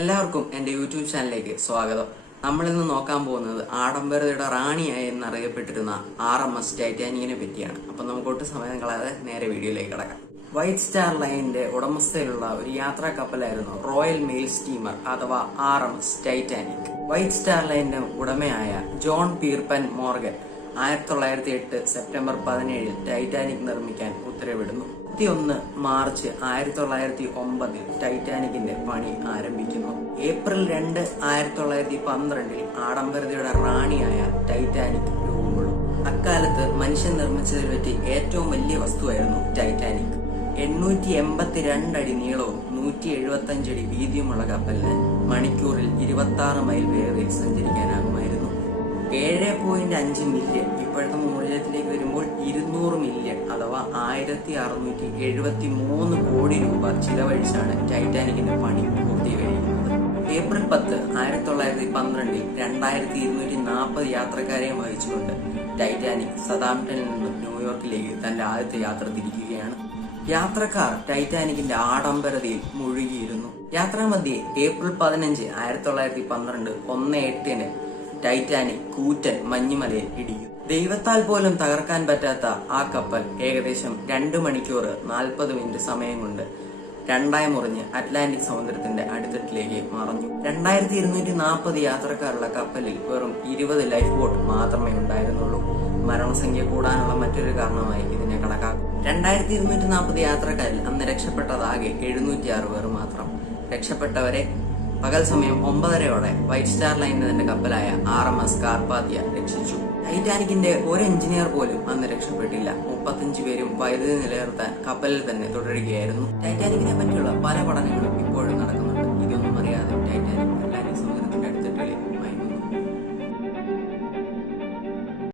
എല്ലാവർക്കും എൻ്റെ യൂട്യൂബ് ചാനലിലേക്ക് സ്വാഗതം. നമ്മളിന്ന് നോക്കാൻ പോകുന്നത് ആഡംബരതയുടെ റാണിയായി എന്നറിയപ്പെട്ടിരുന്ന RMS ടൈറ്റാനിക്കിനെ പറ്റിയാണ്. അപ്പം നമുക്കൊട്ട് സമയം കളയാതെ നേരെ വീഡിയോയിലേക്ക് കടക്കാം. വൈറ്റ് സ്റ്റാർ ലൈനിന്റെ ഉടമസ്ഥയിലുള്ള ഒരു യാത്രാ കപ്പലായിരുന്നു റോയൽ മെയിൽ സ്റ്റീമർ അഥവാ RMS ടൈറ്റാനിക്. വൈറ്റ് സ്റ്റാർ ലൈനിന്റെ ഉടമയായ ജോൺ പീർപ്പൻ മോർഗൻ 1908 സെപ്റ്റംബർ 17 ടൈറ്റാനിക് നിർമ്മിക്കാൻ ഉത്തരവിടുന്നു. 21 മാർച്ച് 1909 ടൈറ്റാനിക്കിന്റെ പണി ആരംഭിക്കുന്നു. ഏപ്രിൽ 2 1912 ആഡംബരതയുടെ റാണിയായ ടൈറ്റാനിക് രൂപം കൊള്ളും. അക്കാലത്ത് മനുഷ്യൻ നിർമ്മിച്ചതിൽ പറ്റി ഏറ്റവും വലിയ വസ്തുവായിരുന്നു ടൈറ്റാനിക്. 882 അടി നീളവും 175 അടി വീതിയുമുള്ള കപ്പലിന് മണിക്കൂറിൽ 26 മൈൽ വേഗതയിൽ സഞ്ചരിക്കാനാകുമായിരുന്നു. 7.5 മില്യൺ, ഇപ്പോഴത്തെ മൂല്യത്തിലേക്ക് വരുമ്പോൾ 200 മില്യൺ അഥവാ 1673 കോടി രൂപ ചിലവഴിച്ചാണ് ടൈറ്റാനിക്കിന്റെ പണി പൂർത്തീകരിക്കുന്നത്. ഏപ്രിൽ 10 1912 2240 യാത്രക്കാരെയും വഹിച്ചുകൊണ്ട് ടൈറ്റാനിക് സതാംപ്ടണിൽ നിന്നും ന്യൂയോർക്കിലേക്ക് തന്റെ ആദ്യത്തെ യാത്ര തിരിക്കുകയാണ്. യാത്രക്കാർ ടൈറ്റാനിക്കിന്റെ ആഡംബരതയിൽ മുഴുകിയിരുന്നു. യാത്രാമധ്യേ ഏപ്രിൽ 15 1912 1:08 ടൈറ്റാനിക് കൂറ്റൻ മഞ്ഞുമലയിൽ ഇടിക്കും. ദൈവത്താൽ പോലും തകർക്കാൻ പറ്റാത്ത ആ കപ്പൽ ഏകദേശം 2 മണിക്കൂർ 40 മിനിറ്റ് സമയം കൊണ്ട് രണ്ടായി മുറിഞ്ഞ് അറ്റ്ലാന്റിക് സമുദ്രത്തിന്റെ അടിത്തട്ടിലേക്ക് മറഞ്ഞു. 2240 യാത്രക്കാരുള്ള കപ്പലിൽ വെറും 20 ലൈഫ് ബോട്ട് മാത്രമേ ഉണ്ടായിരുന്നുള്ളൂ. മരണസംഖ്യ കൂടാനുള്ള മറ്റൊരു കാരണമായി ഇതിനെ കണക്കാക്കും. 2240 യാത്രക്കാരിൽ അന്ന് രക്ഷപ്പെട്ടതാകെ 706 പേർ മാത്രം. രക്ഷപ്പെട്ടവരെ പകൽ സമയം 9:30 വൈറ്റ് സ്റ്റാർ ലൈനിന്റെ തന്നെ കപ്പലായ RMS കാർപാത്തിയ രക്ഷിച്ചു. ടൈറ്റാനിക്കിന്റെ ഒരു എഞ്ചിനീയർ പോലും അന്ന് രക്ഷപ്പെട്ടില്ല. 35 പേരും വൈദ്യുതി നിലനിർത്താൻ കപ്പലിൽ തന്നെ തുടരുകയായിരുന്നു. ടൈറ്റാനിക്കിനെ പറ്റിയുള്ള പല പഠനങ്ങളും ഇപ്പോഴും നടക്കുന്നു.